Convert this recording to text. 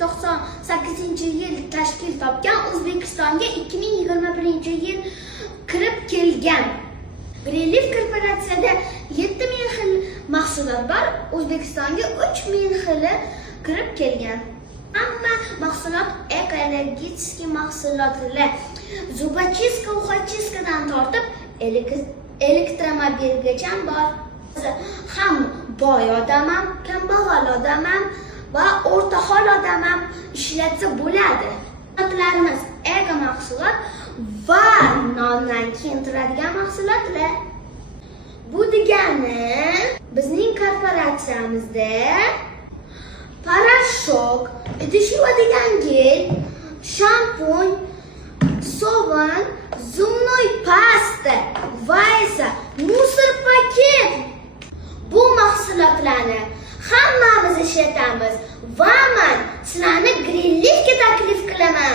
1998-yil tashkil topgan, O'zbekistonga 2021-yil kirib kelgan. Greenleaf korporatsiyada 7000 xil mahsulot bor, O'zbekistonga 3000 xili kirib kelgan. Hamma mahsulot ekoenergetik mahsulotlar, zubachistка, uxachistkadan tortib elektromobilgacha bor. Ham boy odam ham, kambag'al odam ham va o'rtahol odam ham ishlatsa bo'ladi. Mahsulotlarimiz eko mahsulot va nondan keyin turadigan mahsulotlar. Bu degani bizning korporatsiyamizda parashok, idish yuvadigan gel, shampun, sovun, zubnoy pasta va esa musor paket. Bu mahsulotlarni hammamiz ishlatamiz va men sizlarni Greenleafga taklif qilaman.